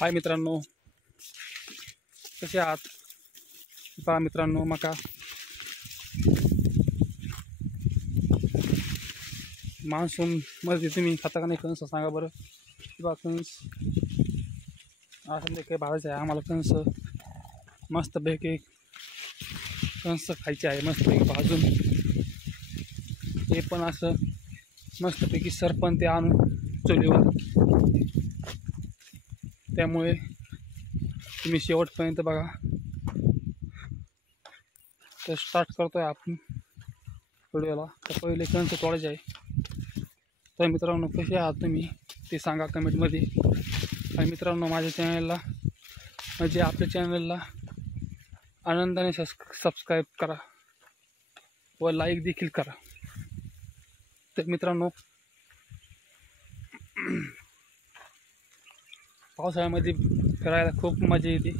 हाय मित्रांनो, कसे आहात? पहा मित्रांनो, मका मान्सून मध्ये तुम्ही खाता का नाही कणस? सांगा बरं. किंवा कणस असं काही भाजायचं आहे आम्हाला. कणस मस्तपैकी कणस खायचे आहे, मस्तपैकी भाजून. हे पण असं मस्तपैकी सरपण ते आणून चुलीवर. त्यामुळे तुम्ही शेवटपर्यंत बघा. तर स्टार्ट करतोय आपण व्हिडिओला. तर पहिले कणस तोडायचे आहे. तर मित्रांनो, कसे आहात तुम्ही ते सांगा कमेंटमध्ये. आणि मित्रांनो, माझ्या चॅनलला म्हणजे आपल्या चॅनलला आनंदाने सबस्क्राईब करा व लाईक देखील करा. तर मित्रांनो, पावसाळ्यामध्ये फिरायला खूप मजा येते.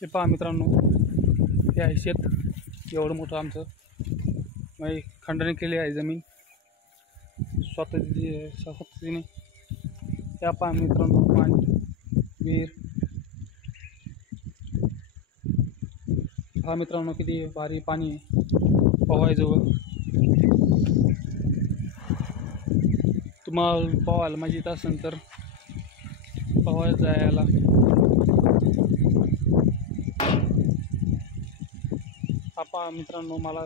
हे पहा मित्रांनो, हे आहे शेत. एवढं मोठं आमचं म्हणजे खंडणी केली आहे जमीन स्वतःने. त्या पहा मित्रांनो, पाणी विहीर. पहा मित्रांनो, किती भारी पाणी आहे पोहायजवळ. तुम्हाला पोहायला मजा येत असेल तर पोहायला जायला. हा पहा मित्रांनो, मला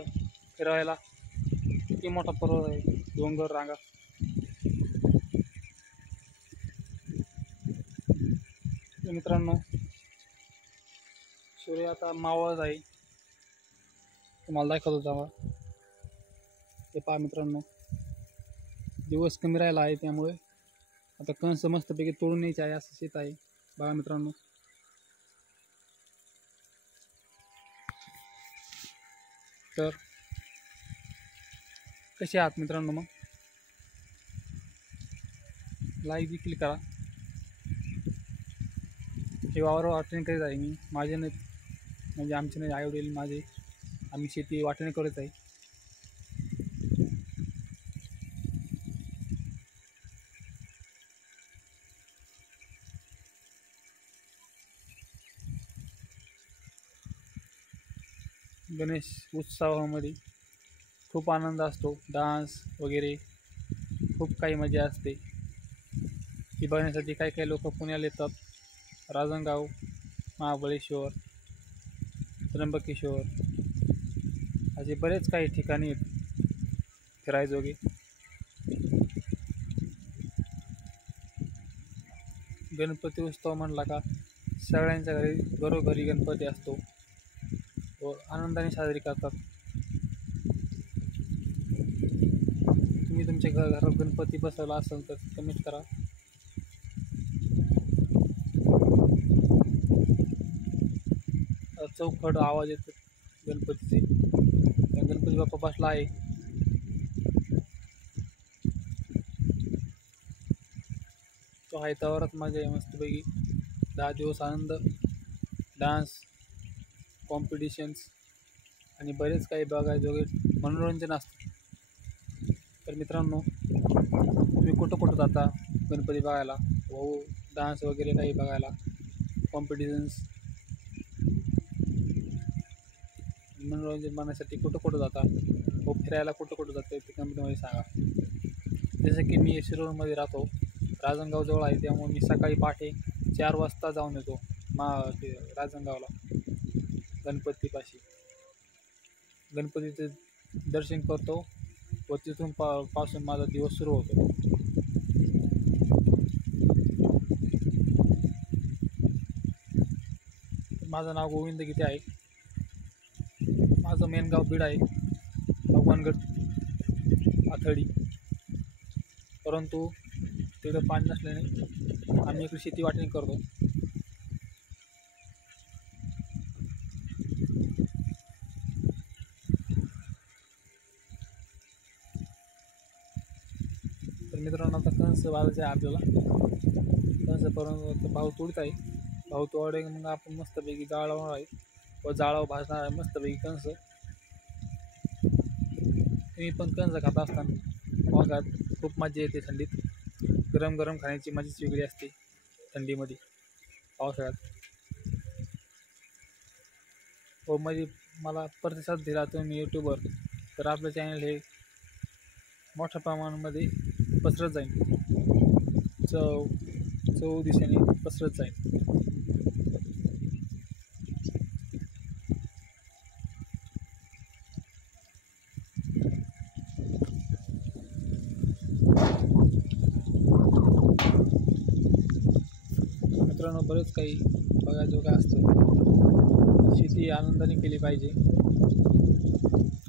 फिरायला किती मोठा पर्वत आहे, डोंगर रांगा. मित्रांनो, सूर्य आता मावळत आहे. तुम्हाला दाखवतो जावा. हे पहा मित्रांनो, दिवस कमी राहिला आहे, त्यामुळे आता कणस मस्तपैकी तोडून न्यायचे आहे. असं शेत आहे बघा मित्रांनो. तर कसे आहात मित्रांनो? मग लाईक देखील करा. हे वावर वाटणी करीत आहे मी. माझे नाही म्हणजे आमचे नाही, आईवडील माझे. आम्ही शेती वाटणी करत आहे. गणेश उत्सवामध्ये खूप आनंद असतो. डान्स वगैरे खूप काही मजा असते. ती बघण्यासाठी काही काही लोक पुण्याला येतात. राजनगाव, महाबळेश्वर, त्र्यंबकेश्वर असे बरेच काही ठिकाणी फिरायजोगे. गणपती उत्सव म्हणला का सगळ्यांच्या घरोघरी गणपती असतो व आनंदाने साजरी करतात. तुम्ही तुमच्या घरात गणपती बसवला असेल तर कमेंट करा. चौखड आवाज येतो गणपतीचे. गणपती बाप्पा बसला आहे. तो आहे त्यावरच मजा आहे मस्तपैकी. 10 दिवस आनंद, डान्स, कॉम्पिटिशन्स आणि बरेच काही बघायजोगे मनोरंजन असतं. तर मित्रांनो, तुम्ही कुठं कुठं जाता गणपती बघायला व डान्स वगैरे काही बघायला, कॉम्पिटिशन्स, मनोरंजन बघण्यासाठी कुठं कुठं जाता व फिरायला कुठं कुठं जातं ते कमेंटमध्ये सांगा. जसं की मी शिरूरमध्ये राहतो, राजनगाव जवळ आहे. त्यामुळे मी सकाळी पहाटे 4 वाजता जाऊन येतो राजनगावला गणपतीपाशी. गणपतीचे दर्शन करतो व तिथून पासून माझा दिवस सुरू होतो. माझं नाव गोविंद गीते आहे. माझं मेन गाव बीड आहे, भगवानगड आथडी. परंतु तिकडं पाणी नसल्याने आम्ही इकडे शेती वाटणी करतो. तर मित्रांनो, आता कणस वाजायचं आहे आपल्याला. कणस परंतु भाऊ तोडत आहे. भाऊ तोडे मग आपण मस्तपैकी जाळावर आहे व जाळावर भाजणार आहे मस्तपैकी कणस. तुम्ही पण कणस खात असताना बघा, खूप मजा येते थंडीत. गरम गरम खाण्याची मजाच वेगळी असते थंडीमध्ये, पावसाळ्यात. व म्हणजे मला प्रतिसाद दिला तुम्ही यूट्यूबवर, तर आपलं चॅनल हे मोठ्या प्रमाणामध्ये पसरत जाईल, चौ दिशेने पसरत जाईल. मित्रांनो, बरेच काही बघायजोगा असतं. शेती आनंदाने केली पाहिजे.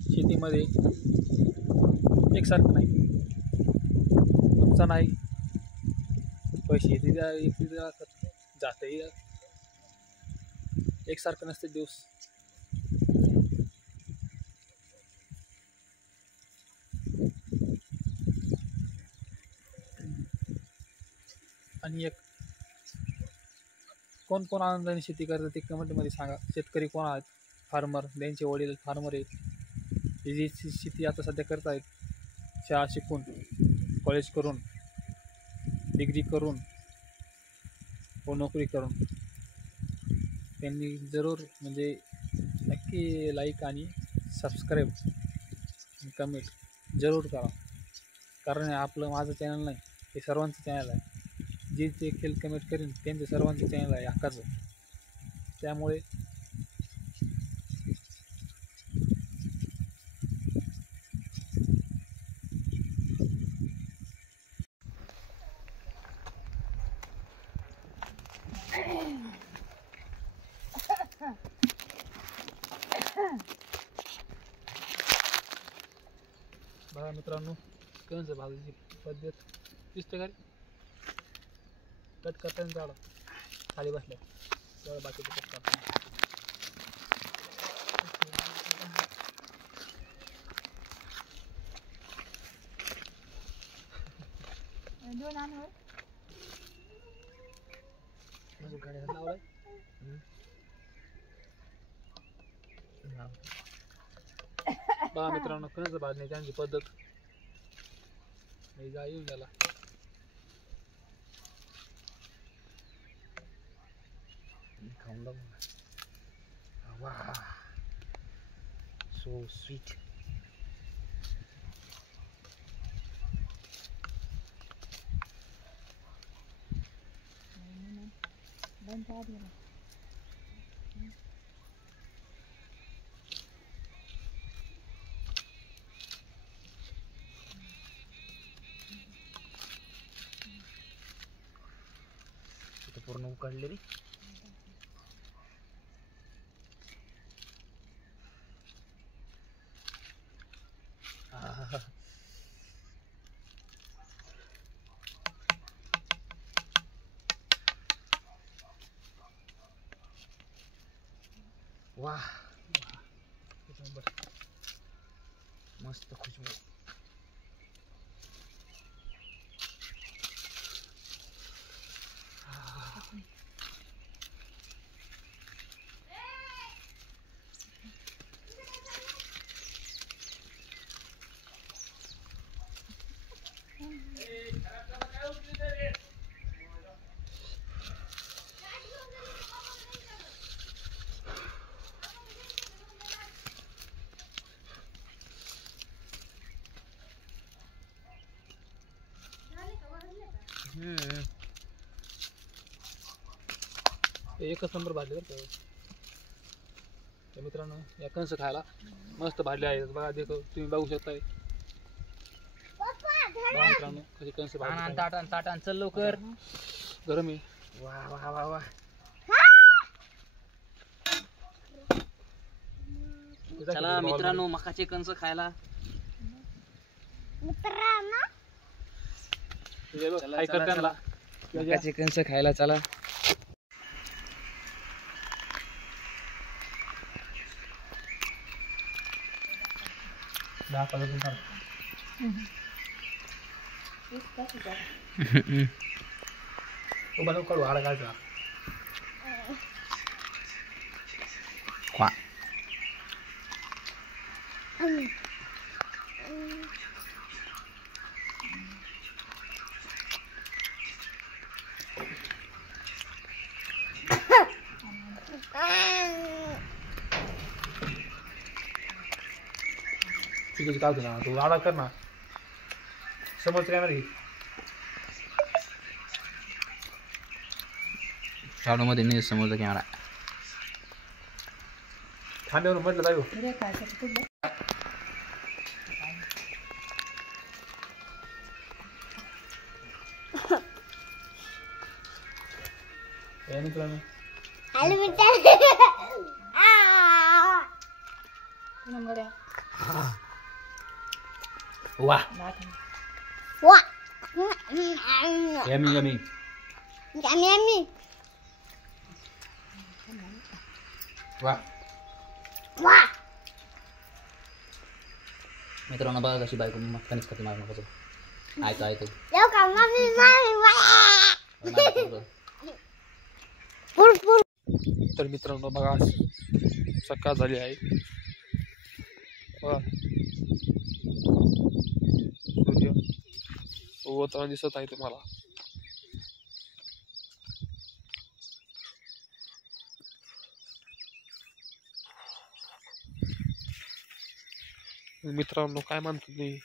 शेतीमध्ये एकसारखं नाही, नुकसान आहे, पैसे येते जातही एकसारखं नसते दिवस. आणि एक कोण कोण आनंदाने शेती करतात ते कमेंटमध्ये सांगा. शेतकरी कोण आहेत? फार्मर, त्यांचे वडील फार्मर आहेत, हे जी शेती आता सध्या करत आहेत, शाळा शिकून, कॉलेज करून, डिग्री करून व नोकरी करून, त्यांनी जरूर म्हणजे नक्की लाईक आणि सबस्क्राईब आणि कमेंट जरूर करा. कारण हे आपलं माझं चॅनल नाही, हे सर्वांचं चॅनल आहे. जे ते कमेंट करेन त्यांचं सर्वांचं चॅनल आहे हक्काचं. त्यामुळे बघा मित्रांनो, कंस भाजायची पद्धत दिसते का? कट करताना झालं खाली बसल्या तेवढं बाकीचं कट करताना. बघा मित्रांनो, कणस भाजण्याची त्यांची पद्धत जा येऊन गेला. Wow, so sweet. Itu पूर्ण उकडले रे. वाह, मस्त खुशबू. एकच नंबर भाजले बरं का. तर मित्रांनो, या कंस खायला मस्त भाजले आहेत. बघा, तुम्ही बघू शकताय. बघा मित्रांनो, कशी कंस भाजले. ताटान चल लवकर. गरम आहे. वाह वाह वाह वाह. चला मित्रांनो, मकाचे कंस खायला. मकाचे कंस खायला चला. कडू हाड घालचा. तुझं काय होतं ना तू आडा कर ना समोरचं कॅमेरा घे शाडो मध्ये नाही समोरचा कॅमेरा. थांब्यावर म्हटलं जाऊ मित्रांनो वा यमी यमी वा मित्रांनो बघा कशी बायको मस्तानीच खाते माझ्या नकोच. ऐकतो ऐकतो तर मित्रांनो बघा सकाळ झाली आहे बघा सूर्य उगवताना दिसत आहे तुम्हाला. मित्रांनो काय म्हणतो तुम्ही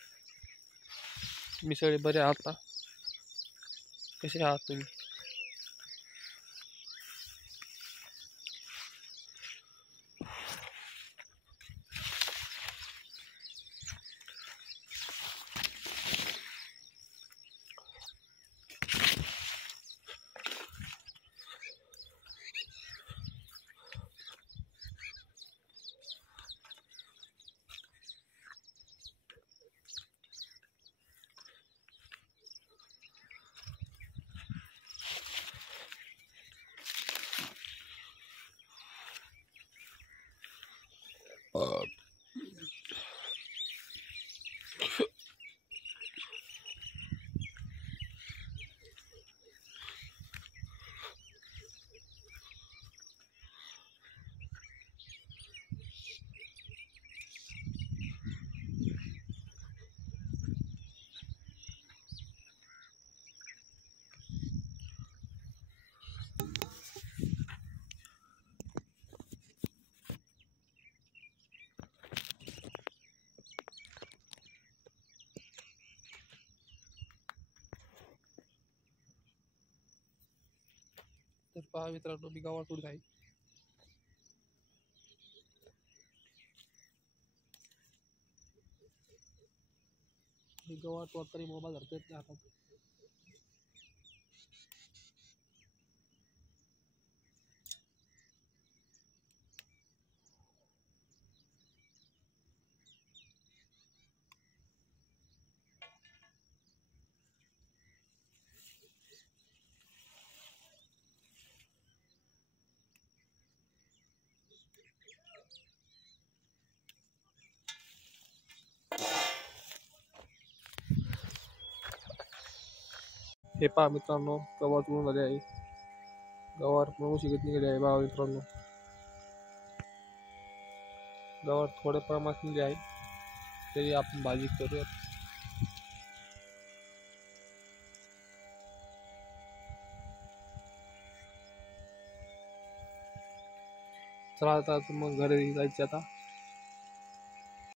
सगळे बरे आहात ना कसे आहात तुम्ही. तर पहा मित्रांनो मी गावात उडत आहे. गावात वाटतरी मोबाईल धरता येत नाही हातात. हे पहा मित्रांनो गवार उडून झाले आहे. गवार म्हणून शिकत निघाले आहे पहा मित्रांनो. गवार थोड्या प्रमाणात निघले आहे तरी आपण भाजी करूयात. चला आता मग घरी जायचे आता.